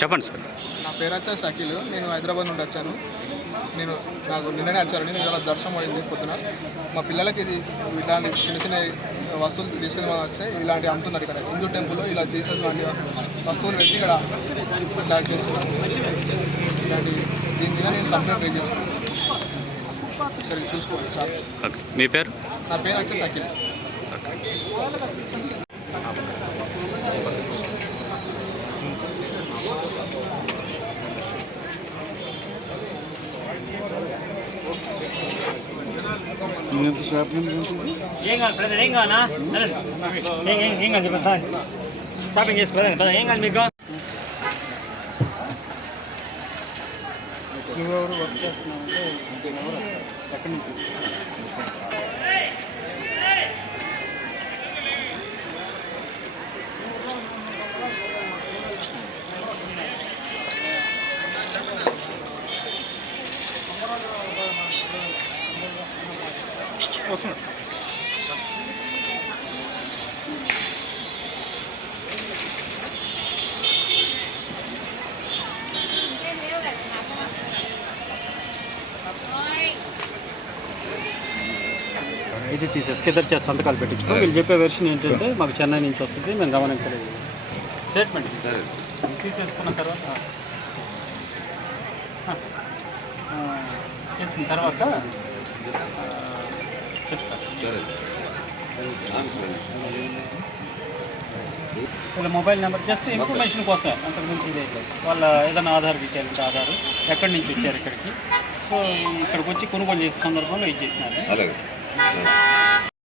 చెప్పండి సార్. నా పేరు వచ్చా షకీల్. నేను హైదరాబాద్ నుండి వచ్చాను. నాకు నిన్ననే వచ్చాను. నేను ఇవాళ దర్శనం అయింది పొద్దున. మా పిల్లలకి ఇది ఇలాంటి చిన్న చిన్న వస్తువులు తీసుకుని వస్తే ఇలాంటి అమ్ముతున్నారు. ఇక్కడ హిందూ టెంపుల్లో ఇలా జీసస్ లాంటి వస్తువులు పెట్టి ఇక్కడ ఇట్లా చేస్తున్నారు. ఇలాంటి దీని మీద నేను కంప్లైంట్ రేజ్ చేస్తున్నాను. సరే చూసుకోండి సార్. మీ పేరు? నా పేరు వచ్చే షకీల్. షాపింగ్ చేసుకోవాలి ఏం కాదు మీకు. ఎవరు వర్క్ చేస్తున్నామంటే ఎవరు వస్తారు ఎక్కడి నుంచి? ఇది తీసేసి కింద సంతకాలు పెట్టించుకో. వీళ్ళు చెప్పే వెర్షన్ ఏంటంటే మాకు చెన్నై నుంచి వస్తుంది, మేము గమనించలేదు. స్టేట్మెంట్ తీసేసుకున్న తర్వాత చేసిన తర్వాత చెప్తారు. వీళ్ళ మొబైల్ నెంబర్ జస్ట్ ఇన్ఫర్మేషన్ కోసం, అంతకుమించి ఇదే వాళ్ళ ఏదైనా ఆధార్ ఇచ్చారంటే ఆధారు, ఎక్కడి నుంచి వచ్చారు ఇక్కడికి, సో ఇక్కడికి వచ్చి కొనుగోలు చేసే సందర్భంలో ఇది చేసినారు.